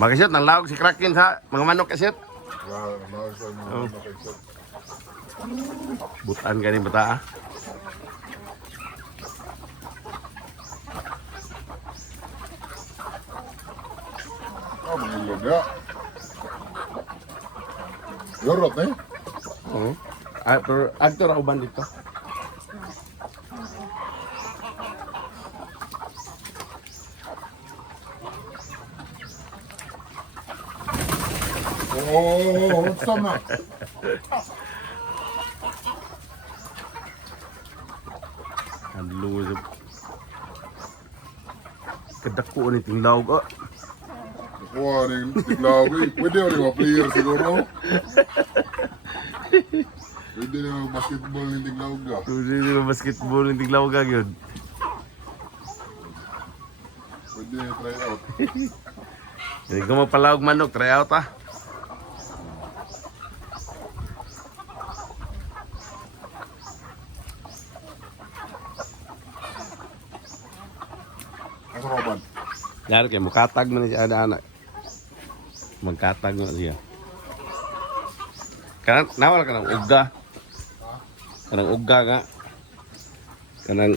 Makasyot, nang lawag si Kraken sa mga manok kasyot. Butaan ka ni bata ah. Oh, mangilog ya. Yorot eh. Oo. Pero agto ra uban dito. Oh, sama. Halo. Kedako ni tinglaw ko. Wah, ning tiglaw eh. Pwede rin mga player siguro. Pwede rin mga basketball ning tiglaw ga. Pwede ni basketball ni tinglaw ka gyud. Pwede try out. Hindi ko mapalawag manok, try out ah. Ako roban. Yari kayo, mukatag man siya anak. Magkatag na siya. Nawala ka ng ugga. Kanang ugga nga. Kanang...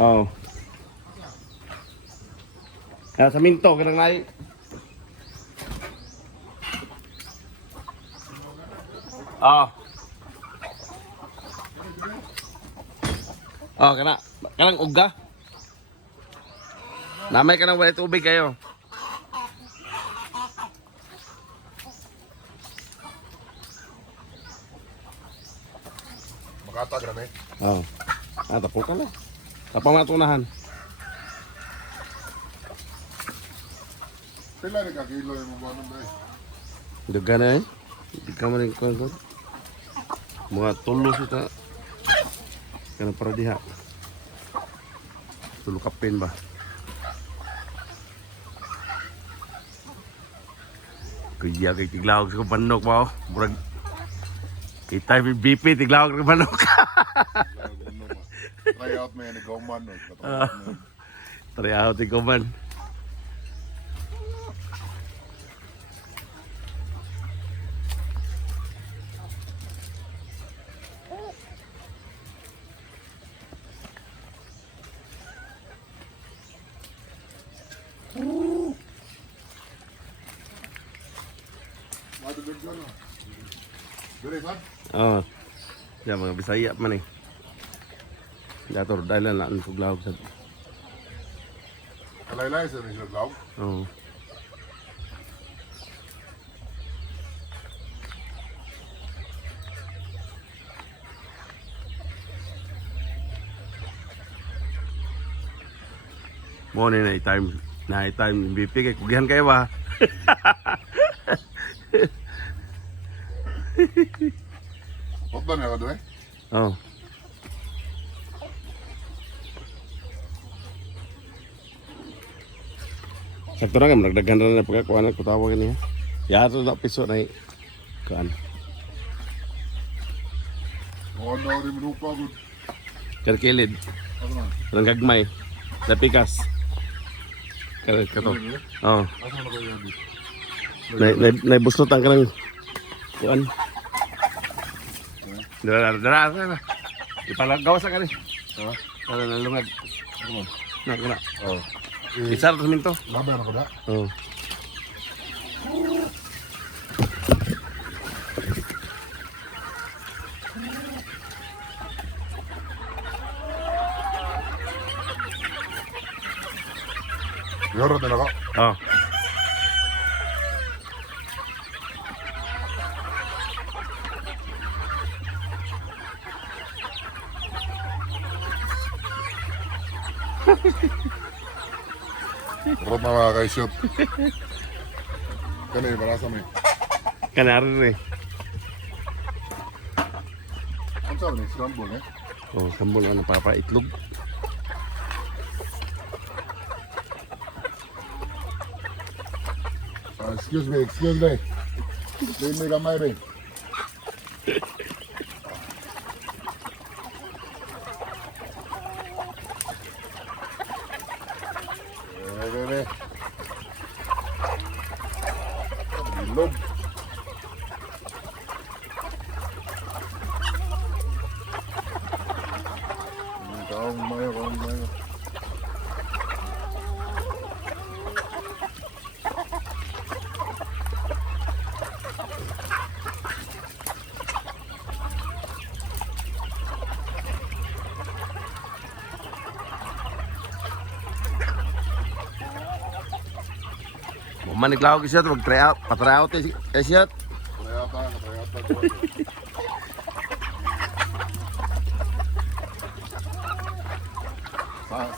Oh. Sa minto, kanang nai. Oh. Oh, kanang ugga. Namay ka ng wala tubig kayo. Makatag na eh. Oh. Tapo ka na. Tapang matunahan. Pila rin kakilo yung mga anong ba eh. Daga na eh. Hindi ka man yung kong mga tulos ito. Kaya para diha. Tulo kapin ba? Kaya kay tiglawag sa panok ba? Murag kay time BP tiglawag sa panok. Try out mo yan, ikaw man. Try out ikaw man. Dili sad? Oh. Ya mga Bisaya man eh. Dator dahil na sa tiglawag sa. Kalaylay sa rin sa vlog. Oh. Mo na time BP kay kugihan kayo ba? Huwag ba na ako doon eh? Oh. Sakto na kam nagdaghan na na pagkakuan ko tawag niya. Yato na piso na kuan. Oo na rin minupa ko. Kilid. Ano man? Rang gagmay. Na pikas. Kato. Oh. Asa na kayo yan? Naibusnot ang kanang kuan. Dara. Ipalagaw sa kani. Ha? Para nalungag. Ano man? Na. Oo. Isar sa minto. Laban ako na. Oh. Yorot na ako. Oh. Yorot na mga kaisot. Kani, parasa may. Kanari rin. Ang saan ni? Scramble eh? Oh, sambol ang napapaitlog. Excuse me. Leave me kamay rin. Bebe. Log. Kaong mayo, kaong mayo. Maniklaw siya, mag-try out, pa-try out siya. Ternyata.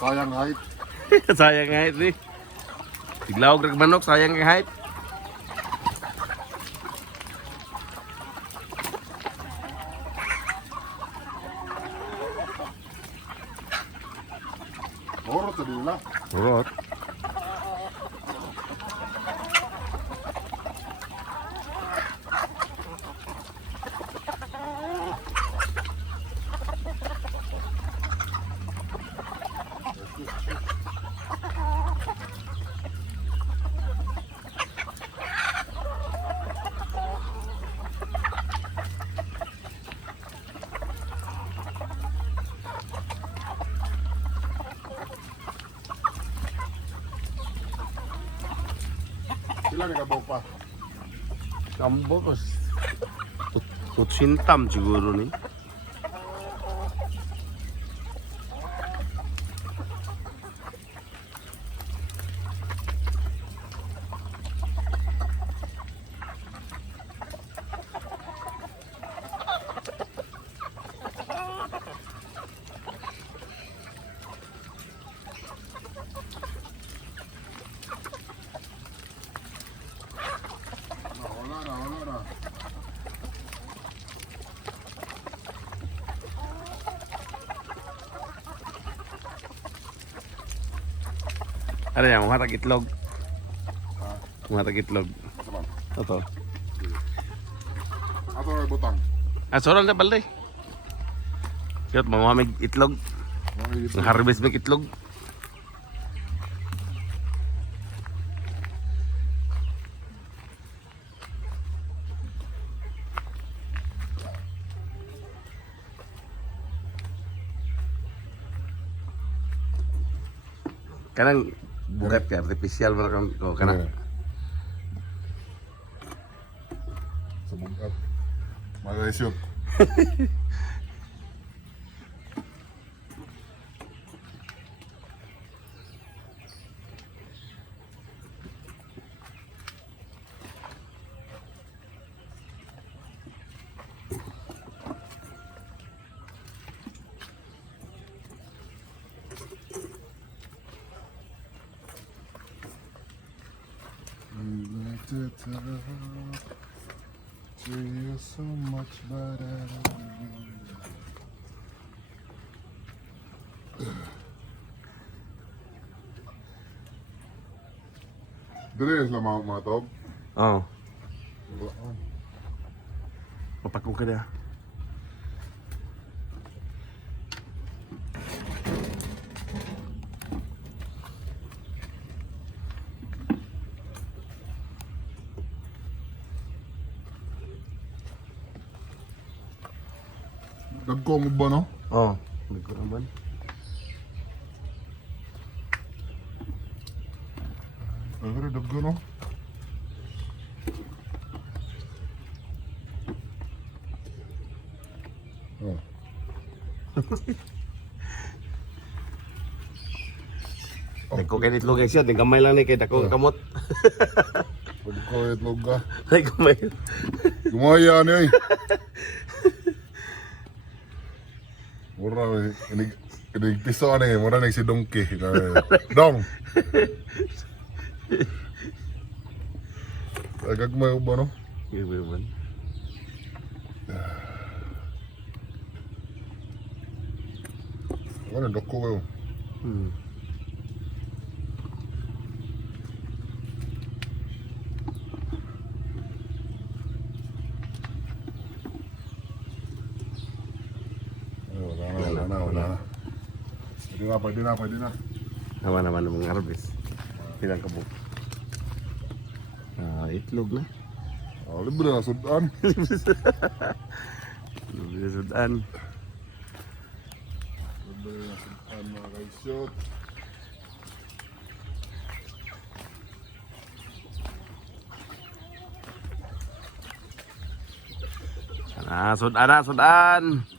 Sayang height. Sayang nga ito eh. Tiglawag ng manok, sayang nga height. Horot tadi lah. Urot. Sila ni kabaw pa. Kambo ko. Kutsintam siguro ni. Wala na. Ano yan, muhatag itlog. Ha? Muhatag itlog. Saman. Ito. Ato ay butang. Ah, soral na balde. Kaya mga may itlog. Ang harvest may itlog. Kanang bukat ka, artificial mo kan ko kana. Sa bugat. Mag-reshoot. You're so much better. Dili sila mga tob. Oh, mapakong ka na. Dagko mo ba no? Oh, nagko naman. Pero dagko no? Oh. Nagko kay itlog siya, di kamay lang ni kay dako kamot. Dagko itlog ka. Ay kamay. Gumaya ni ay. Mura inig piso ni, mura ning si Donkey. Dong. Agagmay ba no? Ibe man. Ano dagko kayo? Wala na. Pwede na. Naman naman ng mga harvest. Pilang kabuk. Ah, itlog na. Oh, libre na sudan. Libre sudan. Libre na sudan mga kaisot. Sudan.